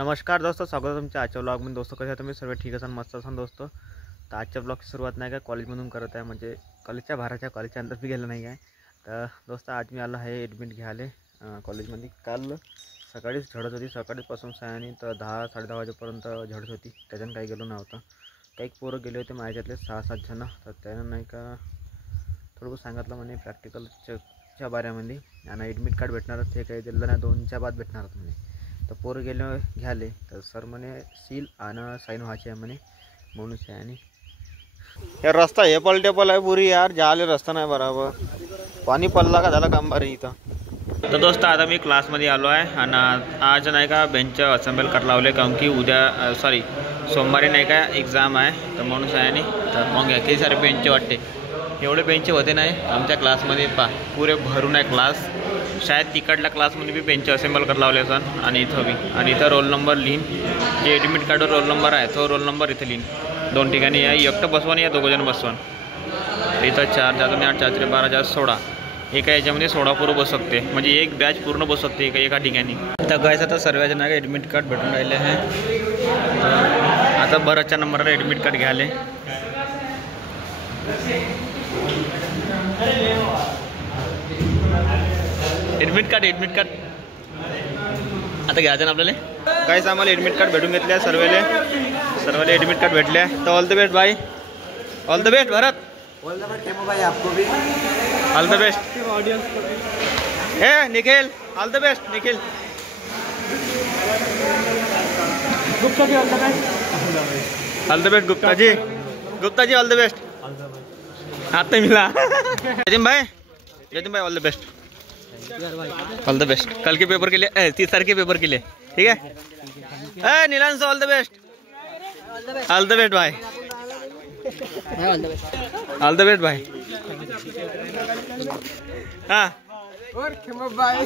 नमस्कार दोस्तों, स्वागत आहे तुमच्या आजच्या ब्लॉगमध्ये। दोस्तों कसे तुम्ही सर्व ठीक असाल, मस्त असाल दोस्तों। तर आजच्या ब्लॉगची सुरुवात नाही का कॉलेजमधून करत आहे, म्हणजे कॉलेजच्या बाहेरच्या कॉलेजच्या अंदर मी गेलं नाही आहे। तर दोस्तों आज मी आलो आहे ॲडमिट घ्यायला कॉलेजमध्ये। काल सकाळीच झडत होती, सकाळीपासून सायंकाळी तर 10-10:30 वाजेपर्यंत झडत होती, त्याच्यानं काही गेलो नव्हतं। काही पोरं गेले होते माझ्यातले 6-7 जण, तर त्यानं नाही का थोडं सांगितलं म्हणे प्रॅक्टिकलच्या बाऱ्यामध्ये आणि ॲडमिट कार्ड भेटणार, ते काही दिलं नाही, 2च्या बाद भेटणार म्हणे। तर पोरं गेले घ्याले, तर सर म्हणे सील आणि साईन व्हायची आहे म्हणे, म्हणून आणि यार रस्ता हे पलटेपल आहे पुरी यार, जाले रस्ता नाही बरोबर, पाणी पडला का झालं काम भारी इथं। तर दोस्त आता मी क्लासमध्ये आलो आहे आणि आज नाही का बेंच असेंबल कर लावले, कारण की उद्या सोमवारी नाही का एक्झाम आहे, तर म्हणून आणि तर मग किती सारे बेंच वाटते, एवढे बेंच होते नाही आमच्या क्लासमध्ये, पुरे भरून आहे क्लास। शायद तिकडल्या क्लासमध्ये बी बेंच असेंबल कर लावले असन, आणि इथं बी, आणि इथं रोल नंबर लिहीन, जे ॲडमिट कार्डवर रोल नंबर आहे तो रोल नंबर इथं लिहीन। 2 ठिकाणी या, एकटं बसवान या 2 जण बसवान। इथं 4 जातो, 8 4 12 4 16, एका याच्यामध्ये 16 पूर्ण बसू शकते, म्हणजे एक बॅच पूर्ण बसू शकते एका ठिकाणी। तर गायचं तर सर्वांच्या नाही ॲडमिट कार्ड भेटून राहिले आहे। आता बऱ्याचच्या नंबरला ॲडमिट कार्ड घ्यायला ॲडमिट कार्ड आता घ्यायचं ना आपल्याला। काहीच आम्हाला ॲडमिट कार्ड भेटून घेतले आहे सर्वाले ॲडमिट कार्ड भेटले आहे। तर ऑल द बेस्ट भाई, all the best Bharat, all the best टेमो भाई, आपको भी all the best. Hey Nikhil, all the best Nikhil. Gupta ji all the best, all the best Gupta ji all the best. आता मिला जतिन भाई all the best, all the best. कल के पेपर के लिए 30 तारीख के पेपर के लिए, ठीक है। Neelansh all the best, all the best भाई, ऑल द बेस्ट भाई। हाँ और खेमा भाई